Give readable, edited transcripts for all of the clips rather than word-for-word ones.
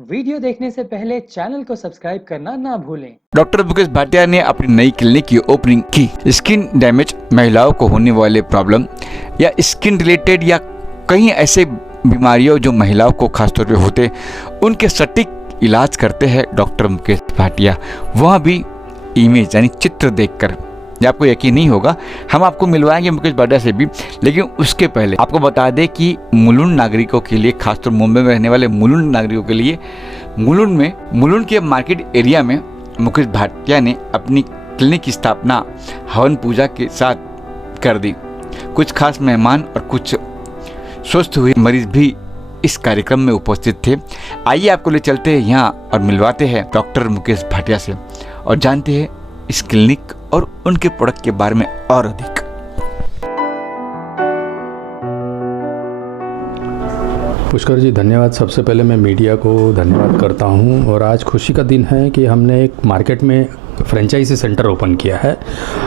Video देखने से पहले चैनल को सब्सक्राइब करना ना भूलें। डॉक्टर मुकेश भाटिया ने अपनी नई क्लिनिक की ओपनिंग की। स्किन डैमेज, महिलाओं को होने वाले प्रॉब्लम या स्किन रिलेटेड या कई ऐसे बीमारियों जो महिलाओं को खासतौर पे होते, उनके सटीक इलाज करते हैं डॉक्टर मुकेश भाटिया। वह भी इमेज यानी चित्र देखकर, ये आपको यकीन नहीं होगा। हम आपको मिलवाएंगे मुकेश भाटिया से भी, लेकिन उसके पहले आपको बता दें कि मुलुंड नागरिकों के लिए, खासतौर मुंबई में रहने वाले मुलुंड नागरिकों के लिए, मुलुंड के मार्केट एरिया में मुकेश भाटिया ने अपनी क्लिनिक की स्थापना हवन पूजा के साथ कर दी। कुछ खास मेहमान और कुछ स्वस्थ हुए मरीज भी इस कार्यक्रम में उपस्थित थे। आइए आपको ले चलते हैं यहाँ और मिलवाते हैं डॉक्टर मुकेश भाटिया से और जानते हैं इस क्लिनिक और उनके प्रोडक्ट के बारे में और अधिक। पुष्कर जी, धन्यवाद। सबसे पहले मैं मीडिया को धन्यवाद करता हूं। और आज खुशी का दिन है कि हमने एक मार्केट में फ्रेंचाइजी सेंटर ओपन किया है।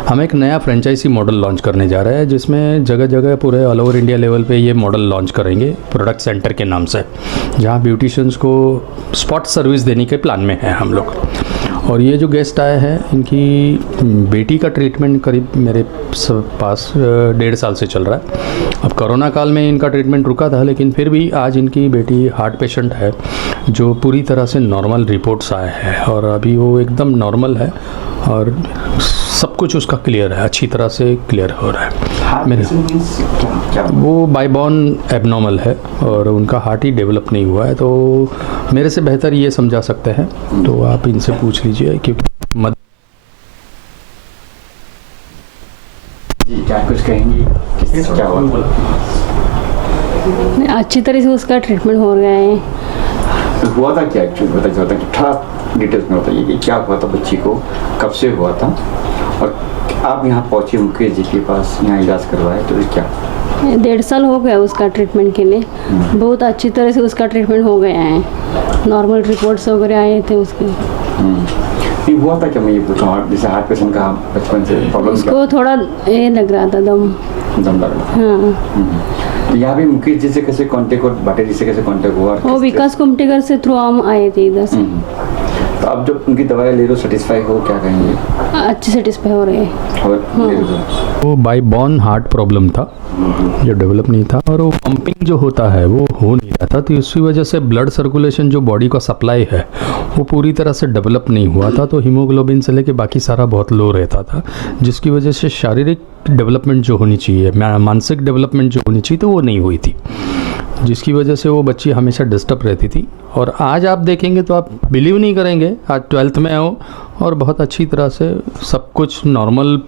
हम एक नया फ्रेंचाइजी मॉडल लॉन्च करने जा रहे हैं, जिसमें जगह जगह पूरे ऑल ओवर इंडिया लेवल पे ये मॉडल लॉन्च करेंगे प्रोडक्ट सेंटर के नाम से, जहां ब्यूटिशियंस को स्पॉट सर्विस देने के प्लान में है हम लोग। और ये जो गेस्ट आए हैं, इनकी बेटी का ट्रीटमेंट करीब मेरे पास 1.5 साल से चल रहा है। अब कोरोना काल में इनका ट्रीटमेंट रुका था, लेकिन फिर भी आज इनकी बेटी हार्ट पेशेंट है, जो पूरी तरह से नॉर्मल रिपोर्ट्स आए हैं और अभी वो एकदम नॉर्मल है और सब कुछ उसका क्लियर है, अच्छी तरह से क्लियर हो रहा है। मेरे वो बायबॉर्न एबनॉर्मल है और उनका हार्ट ही डेवलप नहीं हुआ है, तो मेरे से बेहतर ये समझा सकते हैं, तो आप इनसे पूछ लीजिए। क्योंकि क्या कुछ कहेंगी, क्या हुआ? अच्छी तरह से उसका ट्रीटमेंट हो गया है। तो हुआ था क्या एक्चुअली, बताइए होता कि थोड़ा डिटेल्स में बताइए कि क्या हुआ था बच्ची को, कब से हुआ था और आप यहाँ पहुँचे मुकेश जी के पास, यहाँ इलाज करवाए, तो क्या? 1.5 साल हो गया उसका ट्रीटमेंट के लिए। बहुत अच्छी तरह से उसका ट्रीटमेंट हो गया है। नॉर्मल रिपोर्ट्स वगैरह आए थे उसके। नहीं हुआ था क्या, मैं ये पूछा हूँ, जैसे हार्ट पेशेंट का बचपन से प्रॉब्लम उसको थोड़ा ये लग रहा था, दम लग रहा था। हाँ। तो यहाँ भी मुकेश जी से कैसे कांटेक्ट और भाटिया जी से कैसे कांटेक्ट हुआ? वो विकास कुमटेकर से थ्रू हम आए थे इधर से। तो आप जब उनकी दवाई ले रहे हो, सेटिस्फाई हो, क्या कहेंगे? अच्छे सेटिस्फाई हो रहे हैं। और वो बायबॉर्न हार्ट प्रॉब्लम था जो डेवलप नहीं था, और वो पंपिंग जो होता है वो हो नहीं रहा था, तो इसी वजह से ब्लड सर्कुलेशन जो बॉडी का सप्लाई है वो पूरी तरह से डेवलप नहीं हुआ था। तो हीमोग्लोबिन से लेके बाकी सारा बहुत लो रहता था, जिसकी वजह से शारीरिक डेवलपमेंट जो होनी चाहिए, मानसिक डेवलपमेंट जो होनी चाहिए, तो वो नहीं हुई थी, जिसकी वजह से वो बच्ची हमेशा डिस्टर्ब रहती थी। और आज आप देखेंगे तो आप बिलीव नहीं करेंगे, आज 12th में हो और बहुत अच्छी तरह से सब कुछ नॉर्मल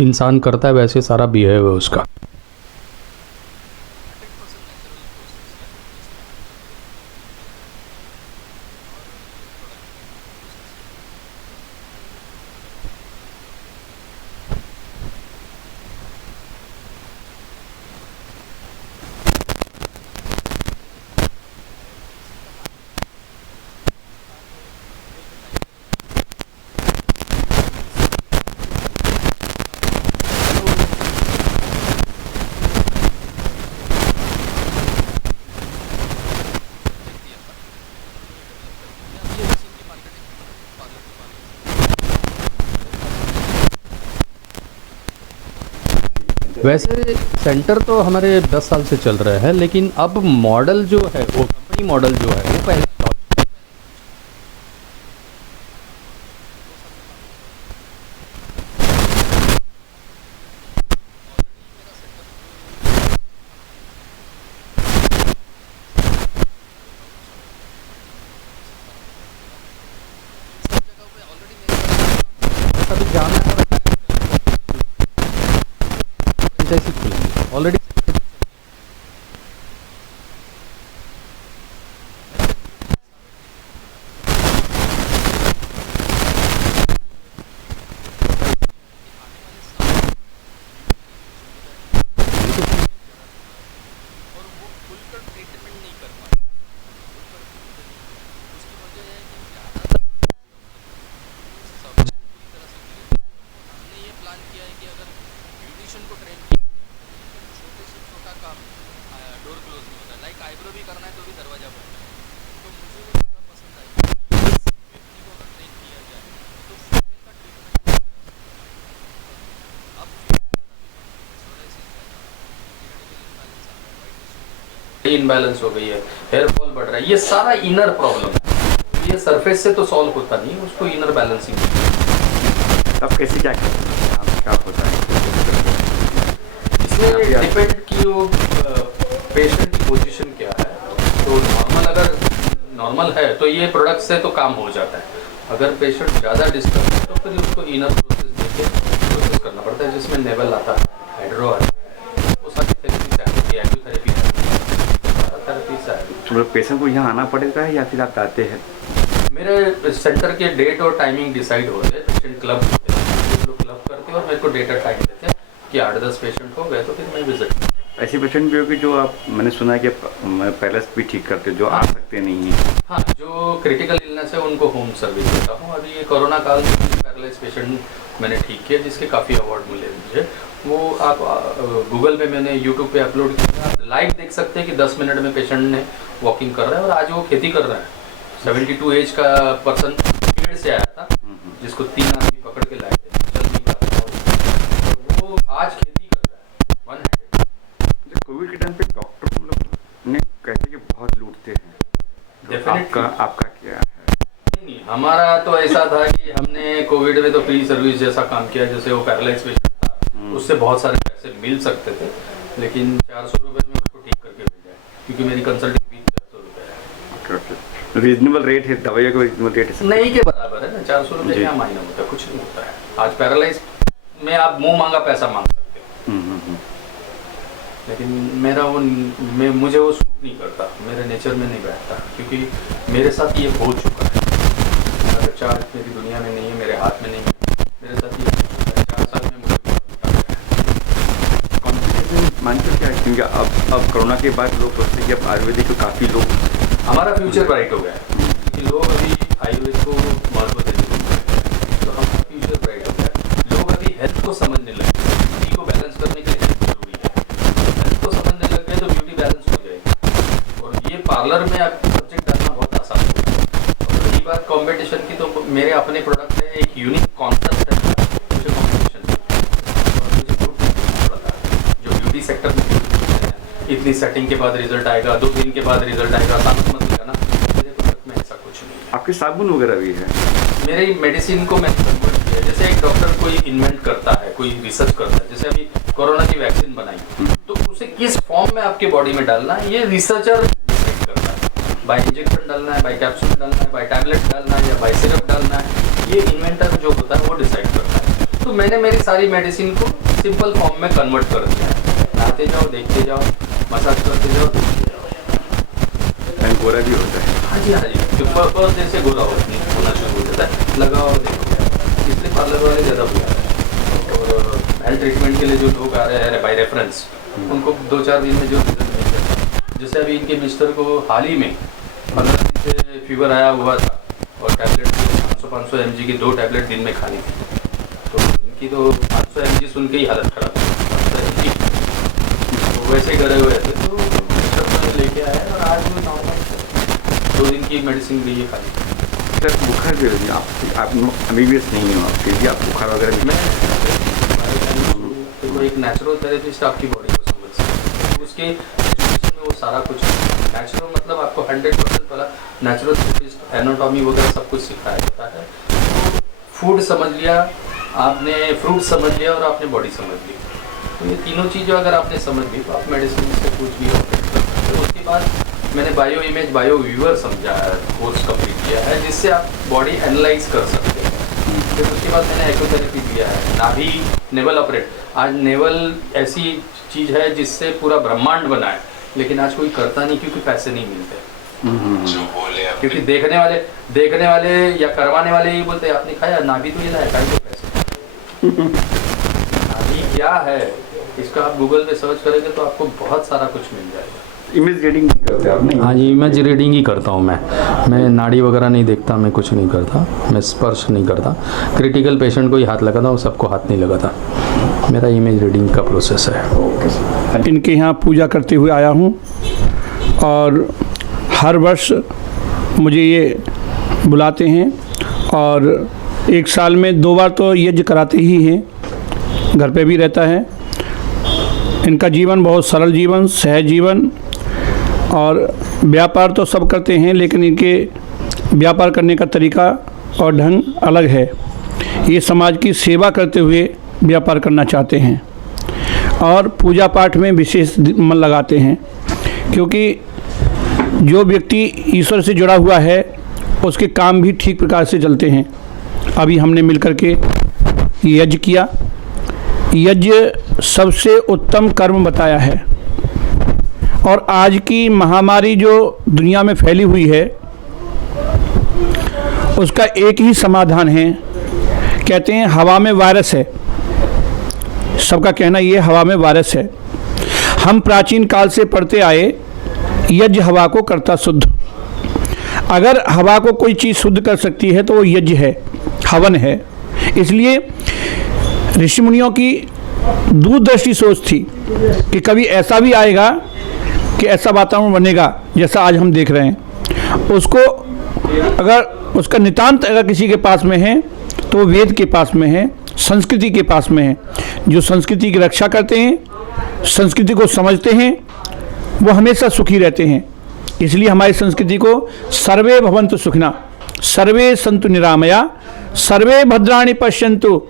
इंसान करता है वैसे सारा बिहेव है उसका। वैसे सेंटर तो हमारे 10 साल से चल रहे हैं, लेकिन अब मॉडल जो है, वो कंपनी मॉडल जो है वो पहले अभी जाना ऑलरेडी। इनबैलेंस हो गई है, हेयर फॉल बढ़ रहा है, ये सारा इनर प्रॉब्लम है। ये सरफेस से तो सॉल्व होता नहीं, उसको इनर बैलेंसिंग। अब कैसे क्या करते हैं आप, क्या होता है इसमें डिपेंड कि वो पेशेंट की पोजीशन क्या है। तो अगर नॉर्मल है तो ये प्रोडक्ट से तो काम हो जाता है। अगर पेशेंट ज़्यादा डिस्टर्ब है तो फिर उसको इनर प्रोसेस देके प्रोसेस करना पड़ता है, जिसमें नेवल आता है, हाइड्रो आता है, वो सारी थेरेपीज आती है, एंजियोथेरेपी थेरेपीज आती है। तो पेशेंट को यहाँ आना पड़ेगा है या फिर आप आते हैं? मेरे सेंटर के डेट और टाइमिंग डिसाइड होते हैं, पेशेंट क्लब होते हैं, लोग क्लब करते हैं और मेरे को डेट और टाइम देते हैं कि 8-10 पेशेंट हो गए तो फिर मैं विजिट। ऐसे पेशेंट भी होगी जो आप, मैंने सुना है कि पहले से भी ठीक करते हो, जो आ सकते नहीं हैं। हाँ, जो क्रिटिकल इलनेस है उनको होम सर्विस देता हूँ। अभी ये कोरोना काल में पैरालाइज पेशेंट मैंने ठीक किया, जिसके काफ़ी अवार्ड मिले मुझे। वो आप गूगल पे, मैंने यूट्यूब पे अपलोड किया, आप लाइव देख सकते हैं कि 10 मिनट में पेशेंट ने वॉकिंग कर रहा है और आज वो खेती कर रहा है। 72 एज का पर्सन पेड़ से आया था, जिसको 3 आदमी पकड़ के लाए थे, चल नहीं पाता था, वो आज खेती कर रहा है 1 हैंड। कोविड के टाइम पे डॉक्टर हम लोग ने कहते कि बहुत लूटते हैं, तो आपका क्या है? नहीं, हमारा तो ऐसा था कि हमने कोविड में तो फ्री सर्विस जैसा काम किया। जैसे वो पैरालाइज पेशेंट था, उससे बहुत सारे पैसे मिल सकते थे, लेकिन 400 रुपये में उसको ठीक करके भेजा है, क्योंकि मेरी कंसल्टिंग फीस 400 रुपये है। रीजनेबल रेट है, दवाइयों का रीजनेबल रेट है नहीं के बराबर है ना। 400 रुपये क्या मायना होता है? कुछ नहीं होता है। आज पैरालाइज में आप मुंह मांगा पैसा मांग सकते हो, लेकिन मेरा वो मुझे वो सूट नहीं करता, मेरे नेचर में नहीं बैठता, क्योंकि मेरे साथ ये हो चुका है। मेरा बच्चा आज मेरी दुनिया में नहीं है, मेरे हाथ में नहीं है, मेरे साथ ये 4 साल में मुझे कॉम्प्लिकेशन मानते क्या है? क्योंकि अब कोरोना के बाद लोग सोचते हैं कि अब आयुर्वेदिक को काफ़ी लोग, हमारा फ्यूचर ब्राइट हो गया है, क्योंकि लोग अभी आयुर्वेद को महत्व देते हैं, तो हमारा फ्यूचर ब्राइट हो गया। लोग अभी हेल्थ को समझने लगे, ब्यूटी को बैलेंस करने के लिए हेल्थ जरूरी है। हेल्थ को समझने लग गए तो ब्यूटी बैलेंस हो जाएगी, और ये पार्लर में आपको सब्जेक्ट डालना बहुत आसान है। और रही बात कॉम्पिटिशन की, तो मेरे अपने प्रोडक्ट है, एक यूनिक कॉन्सेप्ट है, मुझे कॉम्पिटिशन और मुझे ग्रुप पता है जो ब्यूटी सेक्टर में इतनी सेटिंग के बाद रिजल्ट आएगा, 2 दिन के बाद रिजल्ट आएगा, साबित मत लेगा ना। मेरे प्रोडक्ट में ऐसा कुछ नहीं है। आपके साबुन वगैरह भी है? मेरी मेडिसिन को मैंने कन्वर्ट किया। जैसे एक डॉक्टर कोई इन्वेंट करता है, कोई रिसर्च करता है, जैसे अभी कोरोना की वैक्सीन बनाई, तो उसे किस फॉर्म में आपके बॉडी में डालना है, ये रिसर्चर डिसाइड करता है। बाय इंजेक्शन डालना है, बाय कैप्सूल डालना है, बाय टैबलेट डालना है, या बाय सिरप डालना है, ये इन्वेंटर जो होता है वो डिसाइड करता है। तो मैंने मेरी सारी मेडिसिन को सिंपल फॉर्म में कन्वर्ट कर दिया है। नहाते जाओ, देखते जाओ, मसाज करते जाओ, देखते जाओ। गोरा भी होता है? हाँ जी, हाँ जी, पर जैसे गोरा होना शुरू हो जाता है, लगाओ और देखो। इसलिए पार्लर वाले ज़्यादा बुला रहे हैं, और हेल्थ ट्रीटमेंट के लिए जो लोग आ रहे हैं बाई रेफरेंस, उनको 2-4 दिन में जो रिजल्ट मिल जाता है। जैसे अभी इनके मिस्टर को हाल ही में 15 दिन से फीवर आया हुआ था, और टैबलेट 500 mg की 2 टैबलेट दिन में खानी थी, तो इनकी तो 500 mg सुन के ही हालत खराब थी। 500 mg तो वैसे करे हुए थे, तो मिस्टर लेके आए और आज वो नॉर्मल 2 दिन की मेडिसिन दी है खाली। सर बुखार भी होगी आप एमबीबीएस नहीं हो, आप फिर भी आप बुखार वगैरह मैं तो एक नेचुरल थेरेपिस्ट आपकी बॉडी को समझ सकता है, उसके एजुकेशन में वो सारा कुछ नेचुरल, मतलब आपको 100% वाला नेचुरल थेरेपिस्ट, एनाटॉमी वगैरह सब कुछ सिखाया जाता है। तो फूड समझ लिया आपने, फ्रूट समझ लिया और आपने बॉडी समझ ली, तो ये तीनों चीज़ें अगर आपने समझ ली तो आप मेडिसिन से कुछ भी हो। तो उसके बाद मैंने बायो इमेज, बायो व्यूअर समझा कोर्स कंप्लीट किया है, जिससे आप बॉडी एनालाइज कर सकते हैं। फिर उसके बाद मैंने एक्योथेरेपी दिया है, नाभि नेवल ऑपरेट। आज नेवल ऐसी चीज़ है जिससे पूरा ब्रह्मांड बना है, लेकिन आज कोई करता नहीं, क्योंकि पैसे नहीं मिलते। क्योंकि देखने वाले या करवाने वाले ये बोलते हैं आपने खाया नाभि, तो ये लाया खाए तो पैसे। नाभि क्या है इसका आप गूगल पे सर्च करेंगे तो आपको बहुत सारा कुछ मिल जाएगा। इमेज रीडिंग करते हैं आप? नहीं। हाँ जी, इमेज रीडिंग ही करता हूँ मैं नाड़ी वगैरह नहीं देखता, मैं कुछ नहीं करता, मैं स्पर्श नहीं करता। क्रिटिकल पेशेंट को ही हाथ लगाता हूँ, सबको हाथ नहीं लगाता। मेरा इमेज रीडिंग का प्रोसेस है। इनके यहाँ पूजा करते हुए आया हूँ, और हर वर्ष मुझे ये बुलाते हैं, और 1 साल में 2 बार तो यज्ञ कराते ही हैं, घर पे भी रहता है। इनका जीवन बहुत सरल जीवन, सहज जीवन, और व्यापार तो सब करते हैं, लेकिन इनके व्यापार करने का तरीका और ढंग अलग है। ये समाज की सेवा करते हुए व्यापार करना चाहते हैं और पूजा पाठ में विशेष मन लगाते हैं, क्योंकि जो व्यक्ति ईश्वर से जुड़ा हुआ है उसके काम भी ठीक प्रकार से चलते हैं। अभी हमने मिलकर के यज्ञ किया। यज्ञ सबसे उत्तम कर्म बताया है, और आज की महामारी जो दुनिया में फैली हुई है उसका एक ही समाधान है। कहते हैं हवा में वायरस है, सबका कहना ये हवा में वायरस है। हम प्राचीन काल से पढ़ते आए यज्ञ हवा को करता शुद्ध। अगर हवा को कोई चीज़ शुद्ध कर सकती है तो वो यज्ञ है, हवन है। इसलिए ऋषि मुनियों की दूरदृष्टि सोच थी कि कभी ऐसा भी आएगा कि ऐसा वातावरण बनेगा जैसा आज हम देख रहे हैं। उसको अगर उसका नितांत अगर किसी के पास में है तो वो वेद के पास में है, संस्कृति के पास में है। जो संस्कृति की रक्षा करते हैं, संस्कृति को समझते हैं, वो हमेशा सुखी रहते हैं। इसलिए हमारी संस्कृति को सर्वे भवन्तु सुखिनः, सर्वे सन्तु निरामया, सर्वे भद्राणि पश्यन्तु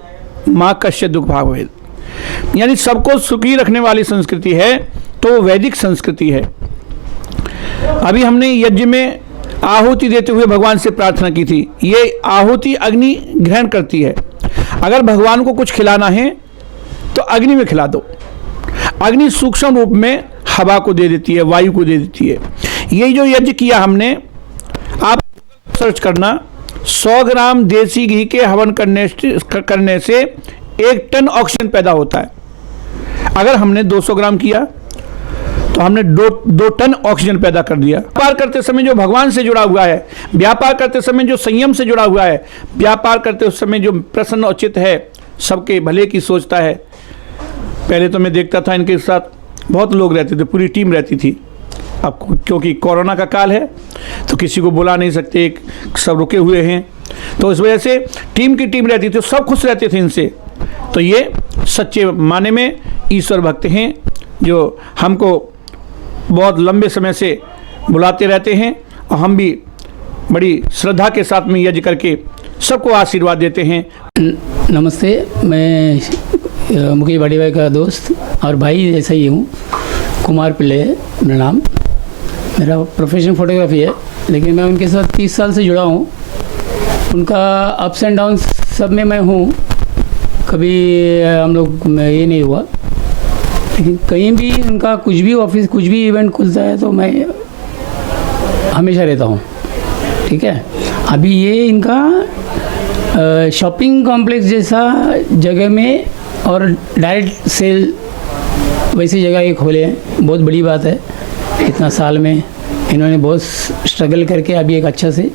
माँ कश्चित् दुःख भाग् भवेत्। यानी सबको सुखी रखने वाली संस्कृति है, तो वो वैदिक संस्कृति है। अभी हमने यज्ञ में आहुति देते हुए भगवान से प्रार्थना की थी। ये आहुति अग्नि ग्रहण करती है। अगर भगवान को कुछ खिलाना है तो अग्नि में खिला दो। अग्नि सूक्ष्म रूप में हवा को दे देती है, वायु को दे देती है। ये जो यज्ञ किया हमने, आप सर्च करना, 100 ग्राम देसी घी के हवन करने से 1 टन ऑक्सीजन पैदा होता है। अगर हमने 200 ग्राम किया तो हमने 2 टन ऑक्सीजन पैदा कर दिया। व्यापार करते समय जो भगवान से जुड़ा हुआ है, व्यापार करते समय जो संयम से जुड़ा हुआ है, व्यापार करते समय जो प्रसन्न और चित्त है, सबके भले की सोचता है। पहले तो मैं देखता था इनके साथ बहुत लोग रहते थे, पूरी टीम रहती थी। अब क्योंकि कोरोना का काल है तो किसी को बुला नहीं सकते, सब रुके हुए हैं, तो इस वजह से टीम की टीम रहती थी, सब खुश रहते थे इनसे। तो ये सच्चे माने में ईश्वर भक्त हैं जो हमको बहुत लंबे समय से बुलाते रहते हैं, और हम भी बड़ी श्रद्धा के साथ में यज्ञ करके सबको आशीर्वाद देते हैं। नमस्ते, मैं मुकेश बड़े भाई का दोस्त और भाई जैसा ही हूँ। कुमार पिल्ले है मेरा नाम। मेरा प्रोफेशन फोटोग्राफी है, लेकिन मैं उनके साथ 30 साल से जुड़ा हूँ। उनका अप्स एंड डाउन्स सब में मैं हूँ। कभी हम लोग ये नहीं हुआ, लेकिन कहीं भी उनका कुछ भी ऑफिस, कुछ भी इवेंट खुलता है तो मैं हमेशा रहता हूँ। ठीक है। अभी ये इनका शॉपिंग कॉम्प्लेक्स जैसा जगह में और डायरेक्ट सेल वैसी जगह ये खोले हैं, बहुत बड़ी बात है। इतना साल में इन्होंने बहुत स्ट्रगल करके अभी एक अच्छा से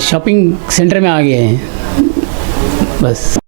शॉपिंग सेंटर में आ गए हैं। बस।